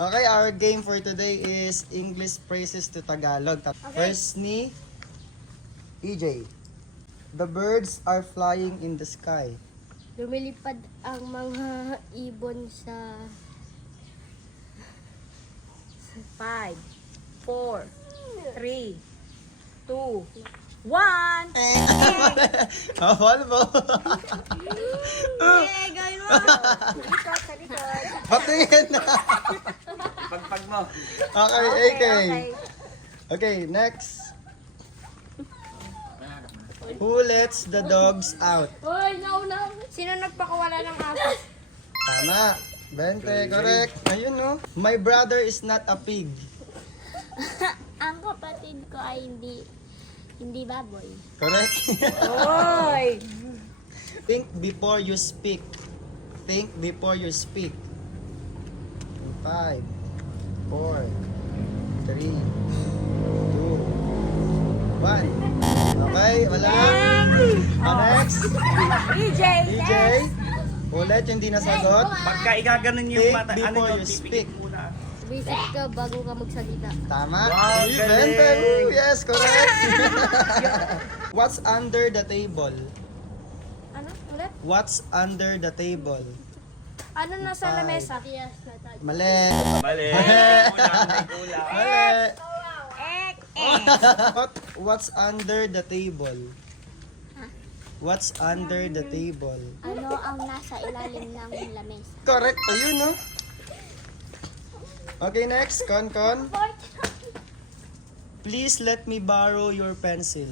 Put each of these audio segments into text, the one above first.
Okay, our game for today is English phrases to Tagalog. First ni EJ. The birds are flying in the sky. Lumilipad ang mga ibon sa 5, 4, 3, 2, 1. Awal mo. Gawin mo. Sa likod. Patingin na. Pagpag mo. Okay, AK. Okay, next. Who lets the dogs out? Hoy, nauna! Sino nagpakawala ng aso? Tama. 20, correct. Ayun no. My brother is not a pig. Ang kapatid ko ay hindi baboy. Correct. Oy. Think before you speak. Think before you speak. 5, 4, 3, 2, 1. Okay, wala. Next. EJ. DJ. Ulit yung di nasagot. Pagka igaganon yung Think mata, before ano you yung speak. pipikit muna. Visit ka bago ka magsalita. Tama. Wow, galing. 20. Yes, correct. What's under the table? Ano? Ulit? What's under the table? Ano nasa 5. lamesa? Yes, natag. Mali. Mali. May kulang. Mali. What's under the table? What's under the table? Ano ang nasa ilalim ng lamesa? Correct. Ayun, no? Okay, next. Con. Please let me borrow your pencil.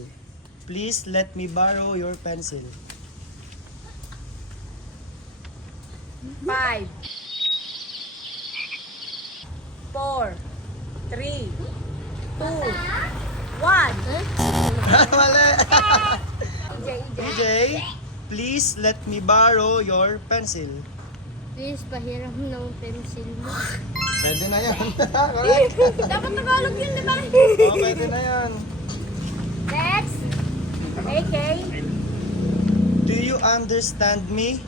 Please let me borrow your pencil. 5, 4, 3, 2, 1. Mali. EJ. DJ, please let me borrow your pencil. Please, pahiram ng pencil mo. Pwede na yan. Correct. Dapat Tagalog yun, di ba? Oh, pwede na yan. Next. AK. Do you understand me?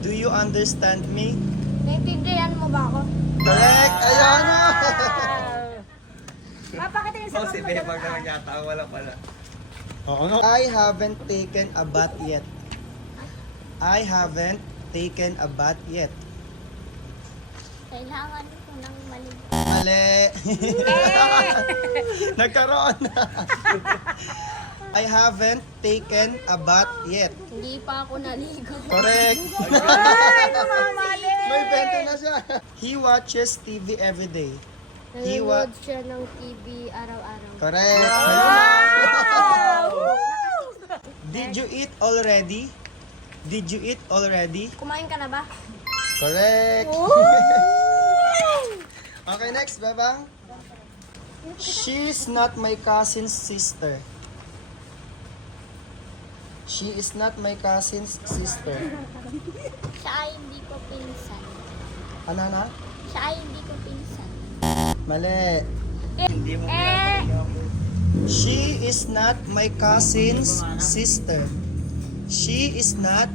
Do you understand me? Naintindihan mo ba ako? Correct. Ayan na. Papakitin sa Oh, si Bebang na yata. Wala pala. Oo, no? I haven't taken a bath yet. I haven't taken a bath yet. Kailangan ko ng maligo. Mali. Nagkaroon na. I haven't taken a bath yet. Hindi pa ako naligo. Correct. Ay, namamali. May 20 na siya. He watches TV every day. Nanonood siya ng TV araw-araw. Correct. Wow. Did you eat already? Did you eat already? Kumain ka na ba? Correct. Okay, next, Bebang. She's not my cousin's sister. She is not my cousin's sister. Siya ay hindi ko pinsan. Ano na? Siya ay hindi ko pinsan. Mali. Hindi mo pinapakinggan. She is not my cousin's sister. She is not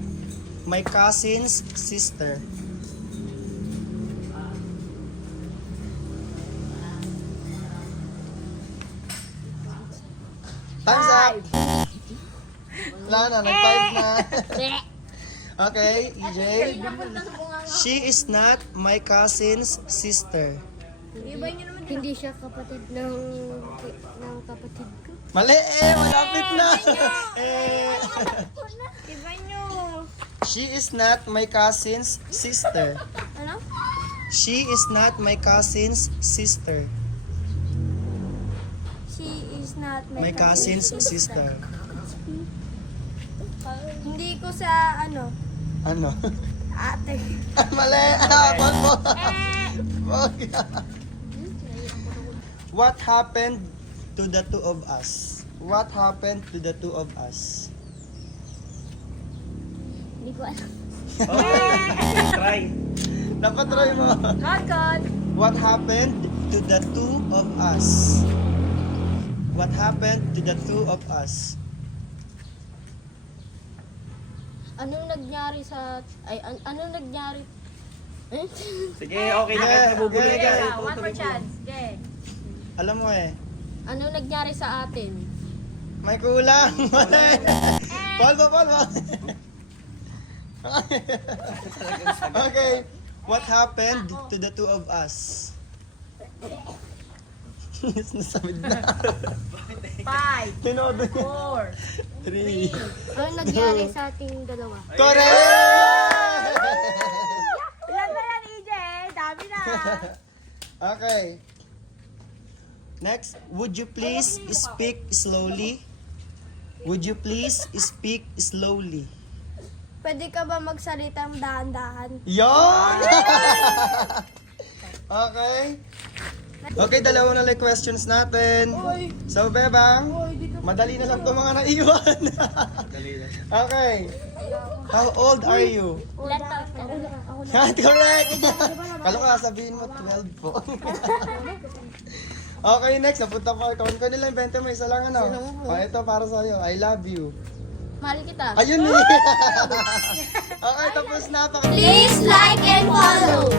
my cousin's sister. Time's up. Wala na, nag-5 na. Okay, EJ. She is not my cousin's sister. Hindi siya kapatid ng kapatid ko. Mali eh, malapit na. Eh. Iba nyo. She is not my cousin's sister. Ano? She is not my cousin's sister. She is not My cousin's sister. Hindi ko sa ano, Ano? ate. Mali! Habol mo! Wag. What happened to the two of us? What happened to the two of us? Hindi ko alam. Oh, try. Napatry mo. God. What happened to the two of us? What happened to the two of us? Anong nangyari sa anong nangyari Sige, okay na kahit nabubuli ka. Yeah. One more chance. Okay. Alam mo eh. Ano nangyari sa atin? May kulang. Paul ba? Okay. What happened to the two of us? Nasamid na. 5, Tinodo niya. 4, 3. Ano nangyari sa ating dalawa? Correct! Ilan na yan, EJ? Dami na. Okay. Next, would you please speak slowly? Would you please speak slowly? Pwede ka ba magsalitang dahan-dahan? Yon! Okay. Okay, dalawa na lang questions natin. So, Bebang, madali na lang itong mga naiwan. Dali lang. Okay. How old are you? Correct! Kalo ka, sabihin mo 12 po. Okay, next. Napunta ko. Count ko nila. 20 mo. Isa lang ano. Ito para sa'yo. I love you. Mahal kita. Ayun eh. Okay, tapos na. Please like and follow.